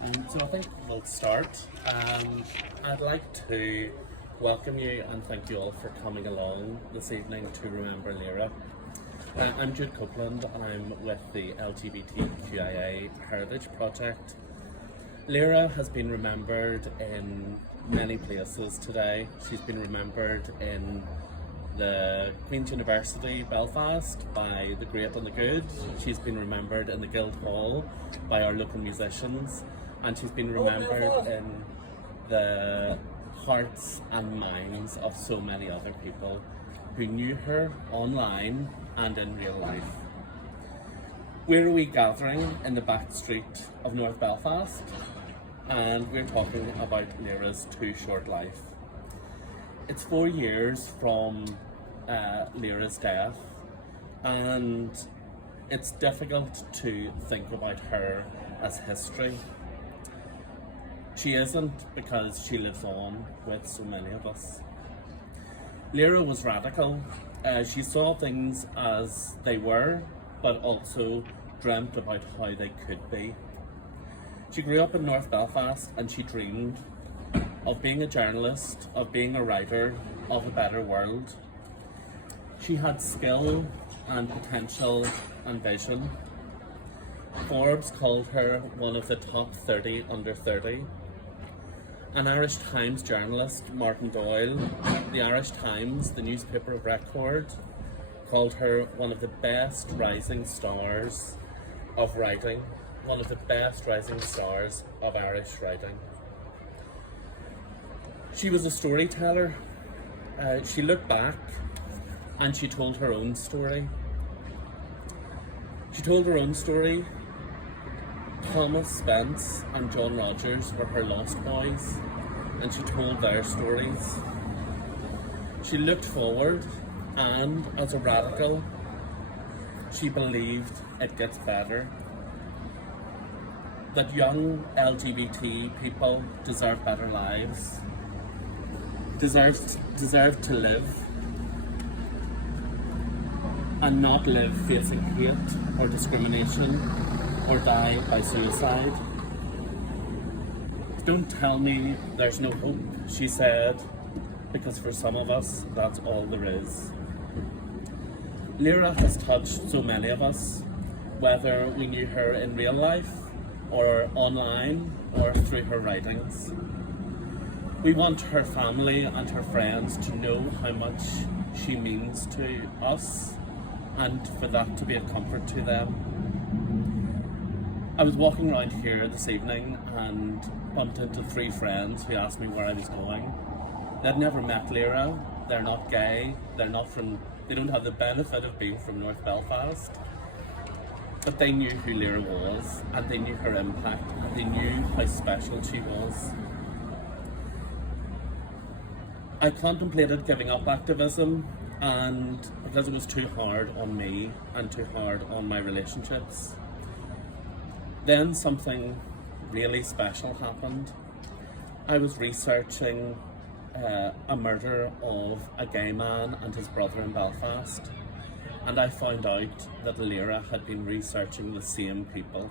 So I think we'll start. I'd like to welcome you and thank you all for coming along this evening to remember Lyra. I'm Jude Copeland and I'm with the LGBTQIA Heritage Project. Lyra has been remembered in many places today. She's been remembered in the Queen's University, Belfast, by the Great and the Good. She's been remembered in the Guildhall by our local musicians, and she's been remembered in the hearts and minds of so many other people who knew her online and in real life. Where are we gathering? In the back street of North Belfast, and we're talking about Lyra's too short life. It's 4 years from Lyra's death, and it's difficult to think about her as history. She isn't, because she lives on with so many of us. Lyra was radical. She saw things as they were, but also dreamt about how they could be. She grew up in North Belfast and she dreamed of being a journalist, of being a writer, of a better world. She had skill and potential and vision. Forbes called her one of the top 30 under 30. An Irish Times journalist, Martin Doyle, the Irish Times, the newspaper of record, called her one of the best rising stars of writing, one of the best rising stars of Irish writing. She was a storyteller. She looked back and she told her own story. She told her own story. Thomas Spence and John Rogers were her lost boys, and she told their stories. She looked forward, and as a radical, she believed it gets better. That young LGBT people deserve better lives, deserve to live, and not live facing hate or discrimination or die by suicide. Don't tell me there's no hope, she said, because for some of us, that's all there is. Lyra has touched so many of us, whether we knew her in real life, or online, or through her writings. We want her family and her friends to know how much she means to us, and for that to be a comfort to them. I was walking around here this evening and bumped into 3 friends who asked me where I was going. They'd never met Lyra, they're not gay, they don't have the benefit of being from North Belfast, but they knew who Lyra was, and they knew her impact, and they knew how special she was. I contemplated giving up activism, and because it was too hard on me and too hard on my relationships. Then something really special happened. I was researching a murder of a gay man and his brother in Belfast, and I found out that Lyra had been researching the same people.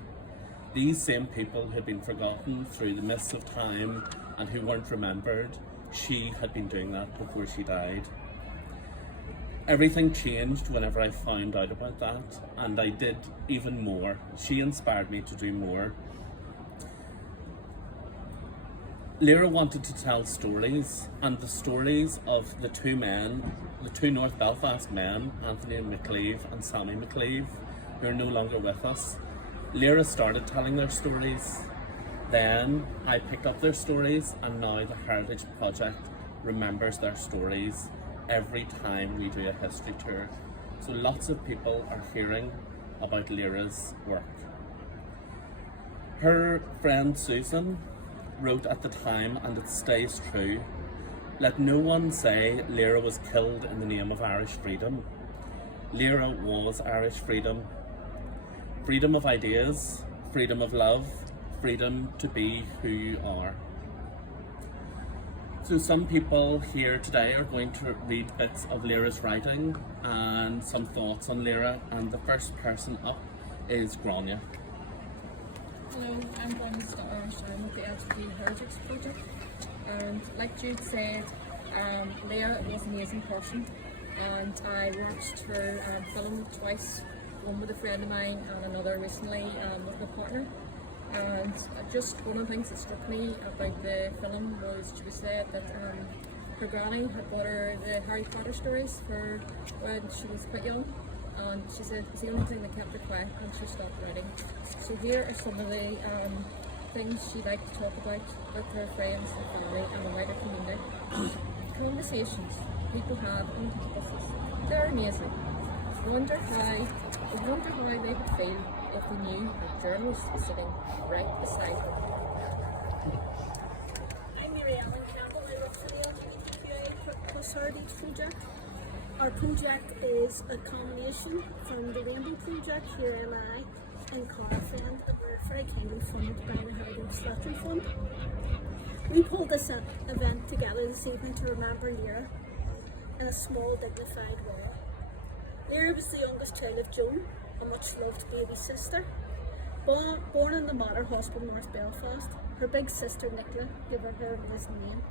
These same people who had been forgotten through the mists of time and who weren't remembered. She had been doing that before she died. Everything changed whenever I found out about that, and I did even more. She inspired me to do more. Lyra wanted to tell stories, and the stories of the 2 men, the 2 North Belfast men, Anthony McLeave and Sammy McLeave, who are no longer with us. Lyra started telling their stories. Then I picked up their stories, and now the Heritage Project remembers their stories every time we do a history tour. So lots of people are hearing about Lyra's work. Her friend Susan wrote at the time, and it stays true, "Let no one say Lyra was killed in the name of Irish freedom. Lyra was Irish freedom. Freedom of ideas, freedom of love, freedom to be who you are." So some people here today are going to read bits of Lyra's writing and some thoughts on Lyra, and the first person up is Grania. Hello, I'm Brenda Starr. I'm with the LGBT Heritage Project. And like Jude said, Lyra was an amazing person. And I watched her film twice, one with a friend of mine and another recently with my partner. And just one of the things that struck me about the film was she said that her granny had bought her the Harry Potter stories for when she was quite young. And she said it was the only thing that kept her quiet and she stopped writing. So here are some of the things she liked to talk about with her friends and family and the wider community. Conversations people have on campuses. They're amazing. I wonder how they would feel if they knew a journalist was sitting right beside them. I'm Mary Ellen Campbell. I work for the LGBTQIA+ Heritage Project. Our project is a combination from the Rainbow Project, Here Am I, and Carfend, and we're very kindly funded by the Heritage Veteran Fund. We pulled this event together this evening to remember Lyra in a small, dignified way. Lyra was the youngest child of Joan, a much-loved baby sister. Born in the Mater Hospital, North Belfast, her big sister Nicola gave her her mother's name.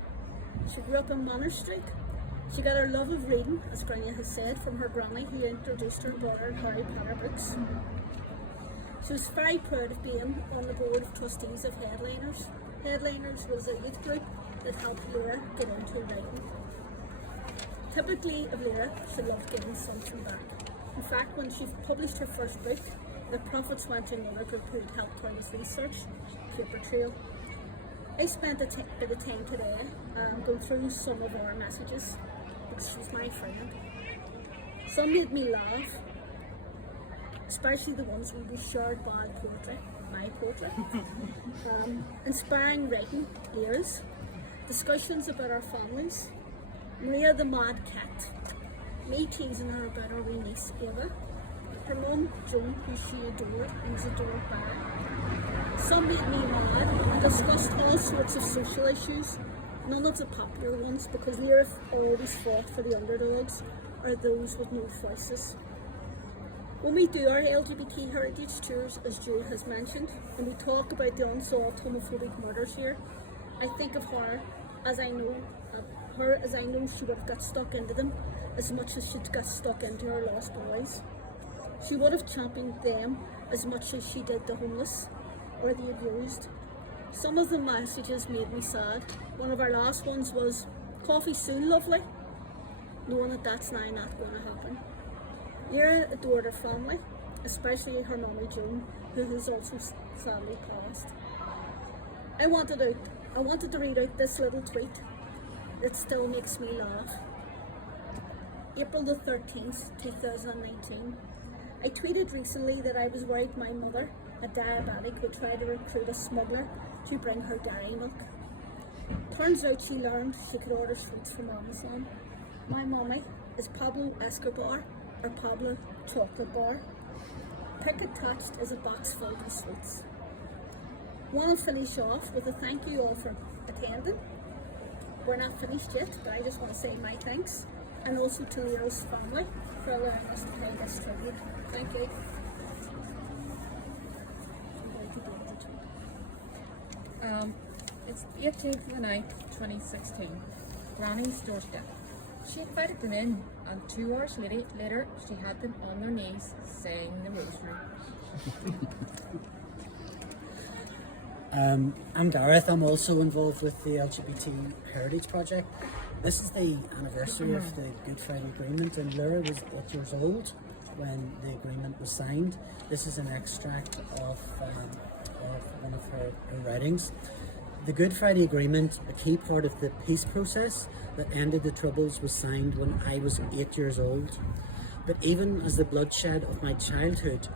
She grew up in Manor Street. She got her love of reading, as Granny has said, from her granny who introduced her and bought her Harry Potter books. She was very proud of being on the board of trustees of Headliners. Headliners was a youth group that helped Lyra get into writing. Typically of Lyra, she loved giving something back. In fact, when she published her first book, the profits went to another group who had helped her with research, Paper Trail. I spent a bit of time today going through some of our messages because she's my friend. Some made me laugh, especially the ones where we shared bad poetry, my poetry, inspiring writing, Lyra's, discussions about our families, Maria the Mad Cat, me teasing her about our wee niece Eva, her mum Joan, who she adored and was adored by. Some made me mad and discussed all sorts of social issues, none of the popular ones, because Lyra always fought for the underdogs or those with no voices. When we do our LGBT heritage tours, as Jude has mentioned, and we talk about the unsolved homophobic murders here, I think of her as I know she would have got stuck into them as much as she'd got stuck into her lost boys. She would have championed them as much as she did the homeless or the abused. Some of the messages made me sad. One of our last ones was, "Coffee soon, lovely," knowing that that's now not going to happen. Lyra adored her family, especially her mummy Joan, who has also sadly passed. I wanted to read out this little tweet that still makes me laugh. April the 13th, 2019. I tweeted recently that I was worried my mother, a diabetic, would try to recruit a smuggler to bring her dairy milk. Turns out she learned she could order sweets from Amazon. My mummy is Pablo Escobar, or Pablo Chocolate Bar. Pick attached is a box filled with sweets. Want to finish off with a thank you all for attending. We're not finished yet, but I just want to say my thanks, and also to Lyra's family for allowing us to play this tribute. Thank you. It's the 18th of the 9th, 2016. Granny's doorstep. She invited them in, and 2 hours later she had them on their knees saying the rosary. I'm Gareth. I'm also involved with the LGBT Heritage Project. This is the anniversary of the Good Friday Agreement, and Lyra was 8 years old when the agreement was signed. This is an extract of one of her writings. The Good Friday Agreement, a key part of the peace process that ended the Troubles, was signed when I was 8 years old. But even as the bloodshed of my childhood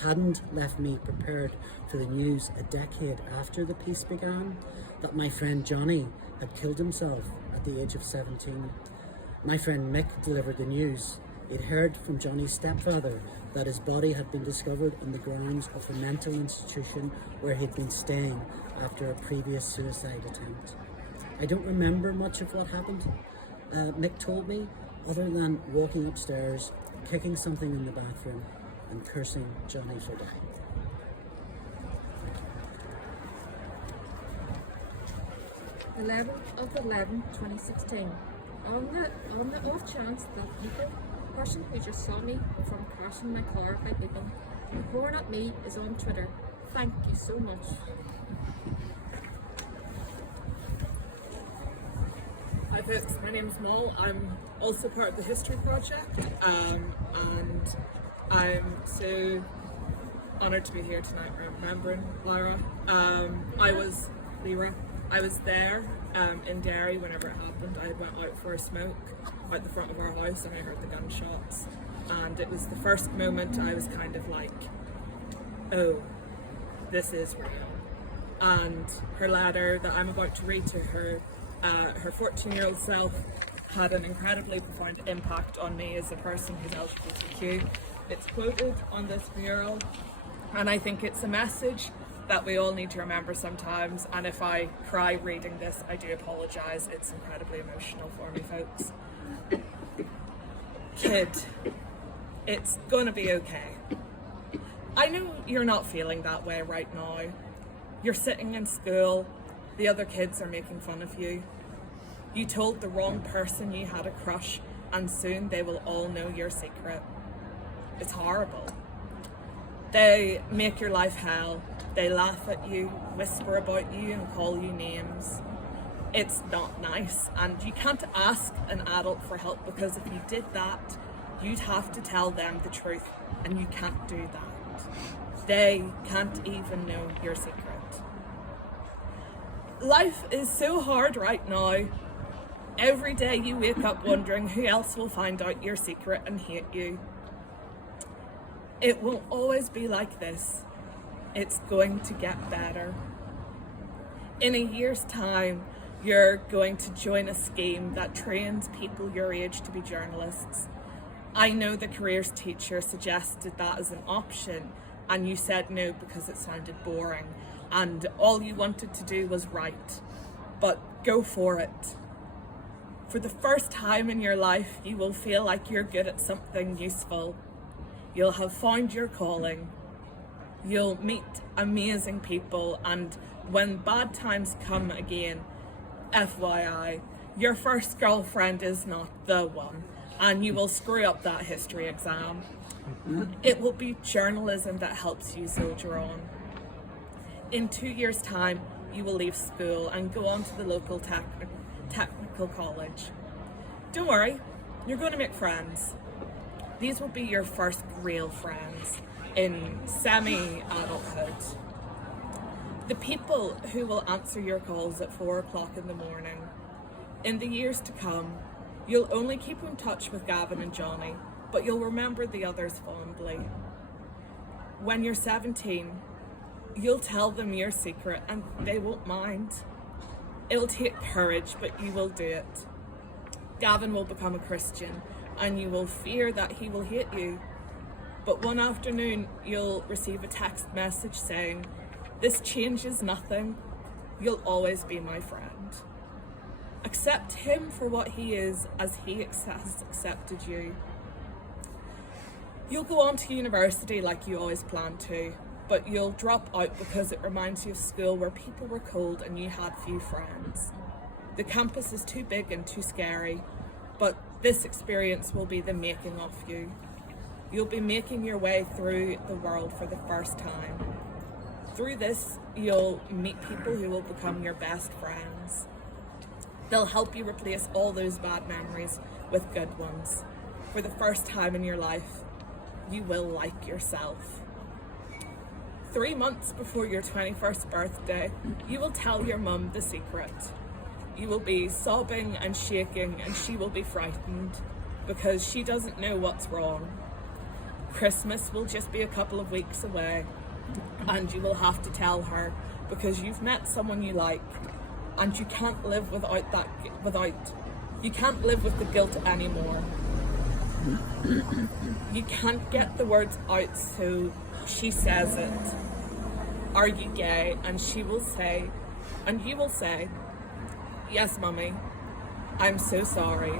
hadn't left me prepared for the news a decade after the peace began, that my friend Johnny had killed himself at the age of 17. My friend Mick delivered the news. He'd heard from Johnny's stepfather that his body had been discovered on the grounds of a mental institution where he'd been staying after a previous suicide attempt. I don't remember much of what happened. Mick told me, other than walking upstairs, kicking something in the bathroom, and cursing Johnny for dying. 11th of 2016. On the off chance that person who just saw me from crashing my car by beeping, pouring at me is on Twitter. Thank you so much. Hi folks, my name's Moll. I'm also part of the History Project, and I'm so honoured to be here tonight remembering Lyra. I was there in Derry whenever it happened. I went out for a smoke out the front of our house and I heard the gunshots, and it was the first moment I was kind of like, oh, this is real. And her letter that I'm about to read to her 14-year-old self had an incredibly profound impact on me as a person who's LGBTQ. It's quoted on this mural, and I think it's a message that we all need to remember sometimes, and if I cry reading this, I do apologise. It's incredibly emotional for me, folks. Kid, it's gonna be okay. I know you're not feeling that way right now. You're sitting in school, the other kids are making fun of you. You told the wrong person you had a crush, and soon they will all know your secret. It's horrible. They make your life hell. They laugh at you, whisper about you, and call you names. It's not nice, and you can't ask an adult for help, because if you did that, you'd have to tell them the truth, and you can't do that. They can't even know your secret. Life is so hard right now. Every day you wake up wondering who else will find out your secret and hate you. It won't always be like this. It's going to get better. In a year's time, you're going to join a scheme that trains people your age to be journalists. I know the careers teacher suggested that as an option, and you said no because it sounded boring, and all you wanted to do was write. But go for it. For the first time in your life, you will feel like you're good at something useful. You'll have found your calling. You'll meet amazing people, and when bad times come again, FYI, your first girlfriend is not the one, and you will screw up that history exam. It will be journalism that helps you soldier on. In 2 years' time, you will leave school and go on to the local technical college. Don't worry, you're going to make friends. These will be your first real friends in semi-adulthood. The people who will answer your calls at 4 o'clock in the morning. In the years to come, you'll only keep in touch with Gavin and Johnny, but you'll remember the others fondly. When you're 17, you'll tell them your secret and they won't mind. It'll take courage, but you will do it. Gavin will become a Christian, and you will fear that he will hate you. But one afternoon, you'll receive a text message saying, "This changes nothing. You'll always be my friend." Accept him for what he is, as he has accepted you. You'll go on to university like you always planned to, but you'll drop out because it reminds you of school where people were cold and you had few friends. The campus is too big and too scary, but this experience will be the making of you. You'll be making your way through the world for the first time. Through this, you'll meet people who will become your best friends. They'll help you replace all those bad memories with good ones. For the first time in your life, you will like yourself. 3 months before your 21st birthday, you will tell your mum the secret. You will be sobbing and shaking, and she will be frightened because she doesn't know what's wrong. Christmas will just be a couple of weeks away, and you will have to tell her because you've met someone you like, and you can't live you can't live with the guilt anymore. You can't get the words out, so she says it. Are you gay? And you will say, "Yes, Mummy, I'm so sorry."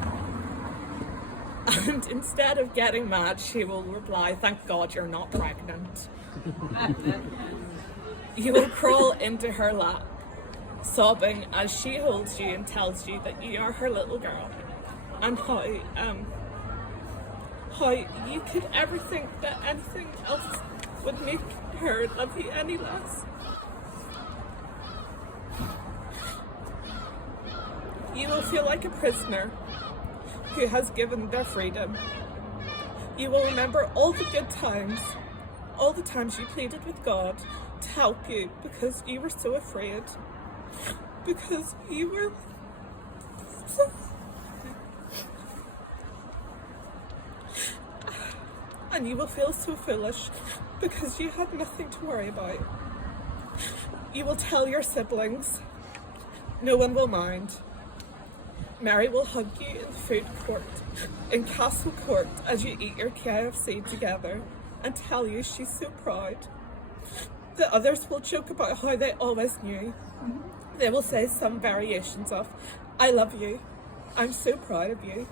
And instead of getting mad, she will reply, "Thank God you're not pregnant." You will crawl into her lap, sobbing as she holds you and tells you that you are her little girl, and how you could ever think that anything else would make her love you any less. You will feel like a prisoner who has given their freedom. You will remember all the good times, all the times you pleaded with God to help you because you were so afraid, because you were and you will feel so foolish because you had nothing to worry about. You will tell your siblings. No one will mind. Mary will hug you in the food court, in Castle Court, as you eat your KFC together, and tell you she's so proud. The others will joke about how they always knew. They will say some variations of, "I love you. I'm so proud of you."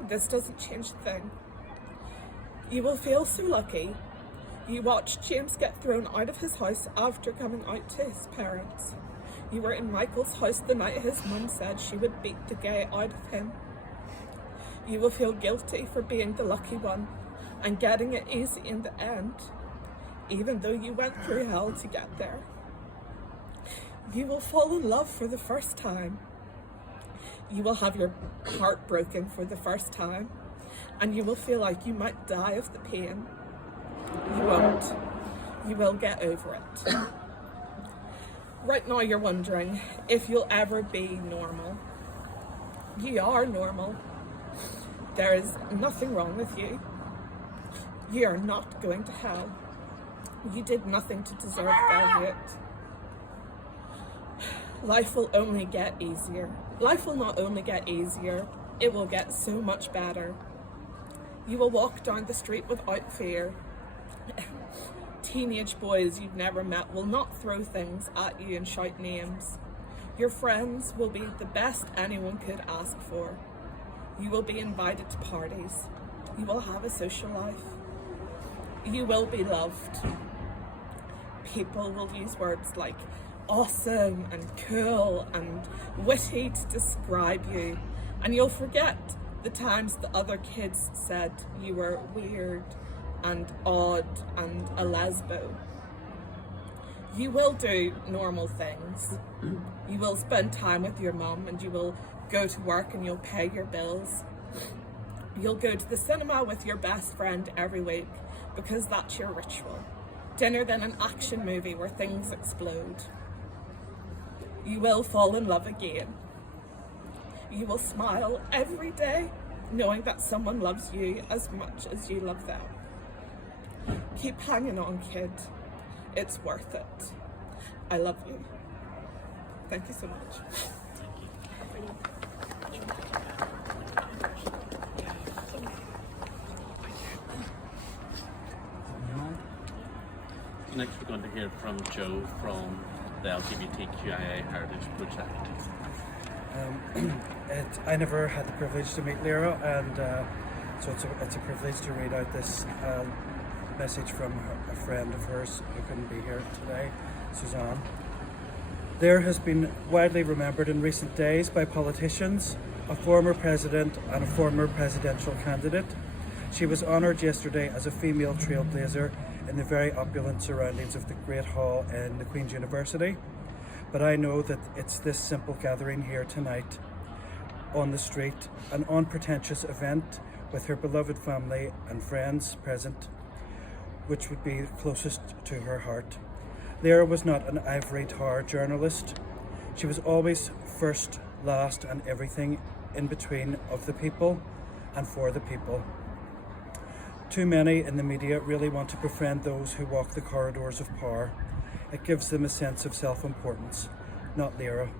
This doesn't change a thing. You will feel so lucky. You watched James get thrown out of his house after coming out to his parents. You were in Michael's house the night his mum said she would beat the gay out of him. You will feel guilty for being the lucky one and getting it easy in the end, even though you went through hell to get there. You will fall in love for the first time. You will have your heart broken for the first time, and you will feel like you might die of the pain. You won't. You will get over it. Right now you're wondering if you'll ever be normal. You are normal. There is nothing wrong with you. You are not going to hell. You did nothing to deserve that. Life will only get easier. Life will not only get easier, it will get so much better. You will walk down the street without fear. Teenage boys you've never met will not throw things at you and shout names. Your friends will be the best anyone could ask for. You will be invited to parties. You will have a social life. You will be loved. People will use words like awesome and cool and witty to describe you, and you'll forget the times the other kids said you were weird and odd and a lesbo. You will do normal things. You will spend time with your mum, and you will go to work and you'll pay your bills. You'll go to the cinema with your best friend every week because that's your ritual. Dinner, then an action movie where things explode. You will fall in love again. You will smile every day knowing that someone loves you as much as you love them. Keep hanging on, kid. It's worth it. I love you. Thank you so much. Next we're going to hear from Joe from the LGBTQIA Heritage Project. I never had the privilege to meet Lyra, and so it's a privilege to read out this message from a friend of hers who couldn't be here today, Suzanne. Lyra has been widely remembered in recent days by politicians, a former president and a former presidential candidate. She was honoured yesterday as a female trailblazer in the very opulent surroundings of the Great Hall in the Queen's University. But I know that it's this simple gathering here tonight on the street, an unpretentious event with her beloved family and friends present, which would be closest to her heart. Lyra was not an ivory tower journalist. She was always first, last, and everything in between of the people and for the people. Too many in the media really want to befriend those who walk the corridors of power. It gives them a sense of self-importance, not Lyra.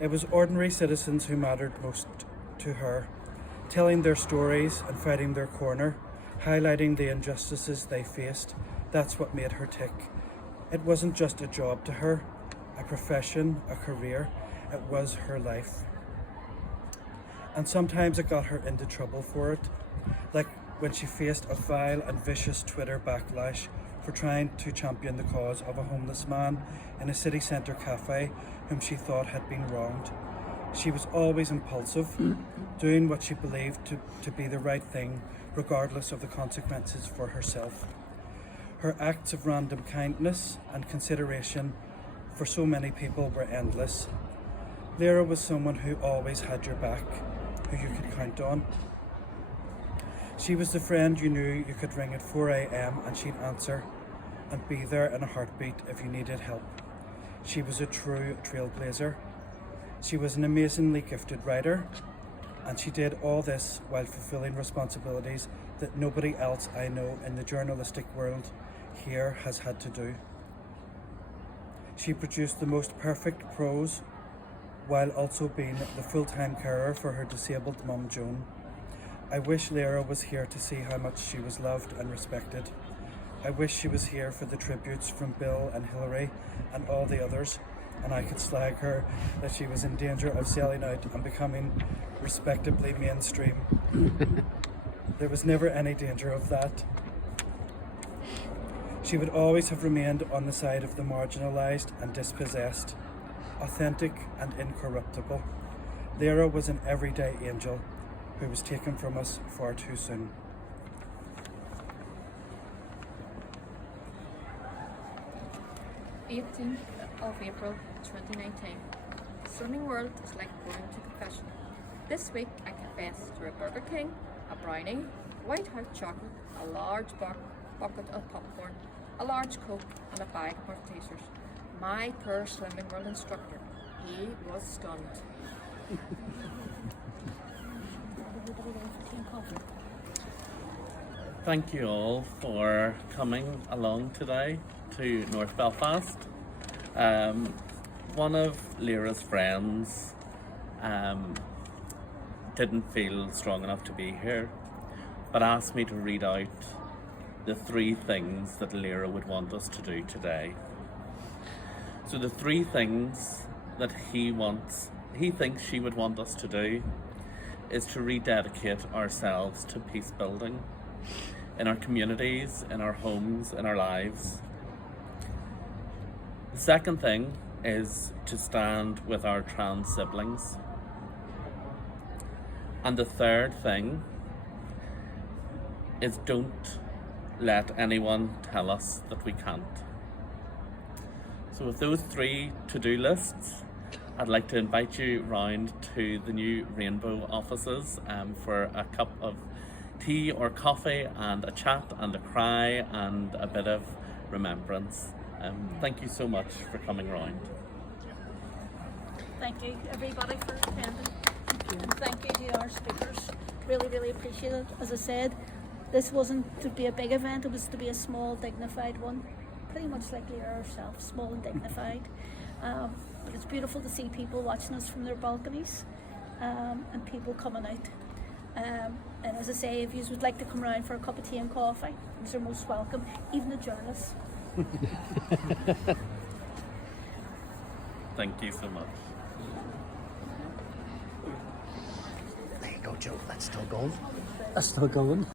It was ordinary citizens who mattered most to her, telling their stories and fighting their corner, highlighting the injustices they faced. That's what made her tick. It wasn't just a job to her, a profession, a career. It was her life. And sometimes it got her into trouble for it, like when she faced a vile and vicious Twitter backlash for trying to champion the cause of a homeless man in a city centre cafe whom she thought had been wronged. She was always impulsive, doing what she believed to be the right thing, regardless of the consequences for herself. Her acts of random kindness and consideration for so many people were endless. Lyra was someone who always had your back, who you could count on. She was the friend you knew you could ring at 4 a.m. and she'd answer and be there in a heartbeat if you needed help. She was a true trailblazer. She was an amazingly gifted writer, and she did all this while fulfilling responsibilities that nobody else I know in the journalistic world here has had to do. She produced the most perfect prose while also being the full-time carer for her disabled mum Joan. I wish Lyra was here to see how much she was loved and respected. I wish she was here for the tributes from Bill and Hilary and all the others, and I could slag her that she was in danger of selling out and becoming respectably mainstream. There was never any danger of that. She would always have remained on the side of the marginalised and dispossessed, authentic and incorruptible. Lyra was an everyday angel who was taken from us far too soon. Of April 2019. The swimming world is like going to confession. This week I confessed to a Burger King, a brownie, white hot chocolate, a large bucket of popcorn, a large Coke and a bag of Maltesers. My poor swimming world instructor, he was stunned. Thank you all for coming along today to North Belfast. One of Lyra's friends didn't feel strong enough to be here, but asked me to read out the 3 things that Lyra would want us to do today. So the 3 things that he thinks she would want us to do is to rededicate ourselves to peace building in our communities, in our homes, in our lives. The second thing is to stand with our trans siblings. And the third thing is don't let anyone tell us that we can't. So with those 3 to-do lists, I'd like to invite you round to the new Rainbow offices for a cup of tea or coffee and a chat and a cry and a bit of remembrance. Thank you so much for coming round. Thank you everybody for attending. And thank you to our speakers. Really, really appreciate it. As I said, this wasn't to be a big event, it was to be a small, dignified one. Pretty much like Lyra herself, small and dignified. But it's beautiful to see people watching us from their balconies and people coming out. And as I say, if you would like to come around for a cup of tea and coffee, you're most welcome, even the journalists. Thank you so much. There you go, Joe. That's still going. That's still going.